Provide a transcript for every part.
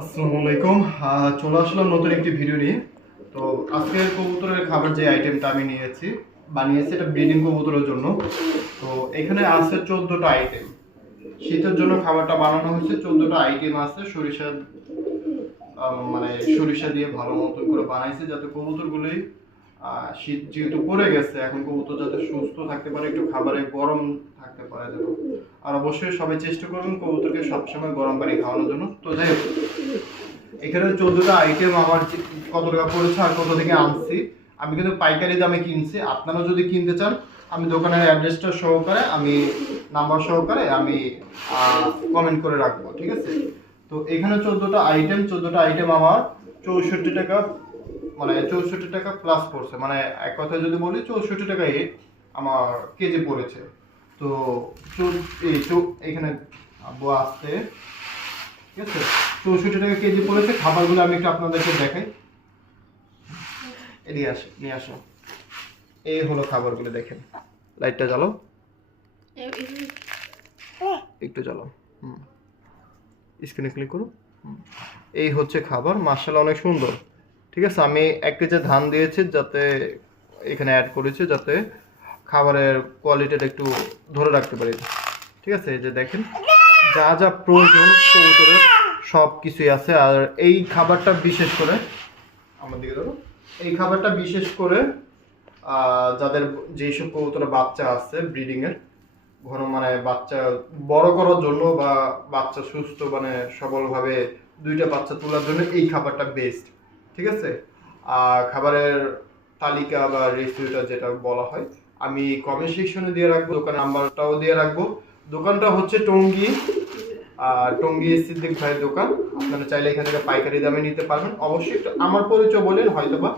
আসসালামু আলাইকুম। চলে আসলাম নতুন একটি ভিডিও নিয়ে। তো আজকের কবুতরের খাবার যে আইটেমটা আমি বানিয়েছি এটা ব্রিডিং কবুতরের জন্য। তো এখানে আছে 14টা আইটেম। শীতের জন্য খাবারটা বানানো হয়েছে, 14টা আইটেম আছে। সরিষা দিয়ে ভালো মতন করে বানাইছে যাতে কবুতরগুলোই শীত যেহেতু পড়ে গেছে, এখন কবুতর যাতে সুস্থ থাকতে পারে, একটু খাবারে গরম থাকতে পারে যেন। আর অবশ্যই সবাই চেষ্টা করবেন কবুতরকে সবসময় গরম পানি খাওয়ানোর জন্য। তো যাই হোক, এখানে 14টা আইটেম আমার কত টাকা পড়েছে আর কত থেকে আনছি, আমি কিন্তু পাইকারি দামে কিনছি। আপনারা যদি কিনতে চান, আমি দোকানের অ্যাড্রেসটা সহকারে, আমি নাম্বার সহকারে আমি কমেন্ট করে রাখবো, ঠিক আছে? তো এখানে 14টা আইটেম আমার 64 টাকা, মানে 64 টাকা প্লাস পড়ছে, মানে এক কথায় যদি বলি 64 টাকায় আমার কেজি পড়েছে। তো এখানে আব্বু আসতে, ঠিক আছে, 64 টাকা কেজি পড়েছে। খাবারগুলো আমি একটু আপনাদেরকে দেখাই। এদিকে আসো, নিয়ে আসো। এই হলো খাবারগুলো, দেখেন। লাইটটা জ্বালো, একটু জ্বালো। স্ক্রিনে ক্লিক করো। এই হচ্ছে খাবার, মাশাআল্লাহ অনেক সুন্দর। ঠিক আছে, আমি 1 কেজি ধান দিয়েছি, যাতে এখানে অ্যাড করেছি যাতে খাবারের কোয়ালিটিটা একটু ধরে রাখতে পারি। ঠিক আছে, এই যে দেখেন যা যা প্রয়োজন কবুতরের সব কিছুই আছে। আর এই খাবারটা বিশেষ করে, আমার দিকে ধরো, এই খাবারটা বিশেষ করে যাদের যেসব কবুতরের বাচ্চা আছে ব্রিডিংয়ের ঘন, মানে বাচ্চা বড় করার জন্য বা বাচ্চা সুস্থ মানে সবলভাবে 2টা বাচ্চা তোলার জন্য এই খাবারটা বেস্ট। ঠিক আছে, খাবারের তালিকা বা রেসিপিটা যেটা বলা হয় আমি কমেন্ট সেকশনে দিয়ে রাখবো, দোকানের নাম্বারটাও দিয়ে রাখবো। দোকানটা হচ্ছে টঙ্গী সিদ্দিক ভাইয়ের দোকান। আপনারা চাইলে এখান থেকে পাইকারি দামে নিতে পারবেন। অবশ্যই একটু আমার পরিচয় বলেন, হয়তোবা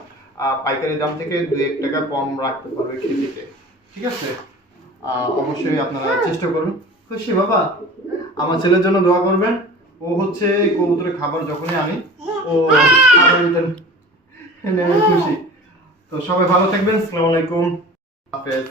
পাইকারি দাম থেকে 2-1 টাকা কম রাখতে পারবে কেজিতে। ঠিক আছে, অবশ্যই আপনারা চেষ্টা করুন। খুশি বাবা, আমার ছেলের জন্য দোয়া করবেন। ও হচ্ছে কবুতরের খাবার যখনই আনি ও খাবার খুশি। তো সবাই ভালো থাকবেন। আসসালামু আলাইকুম, হাফেজ।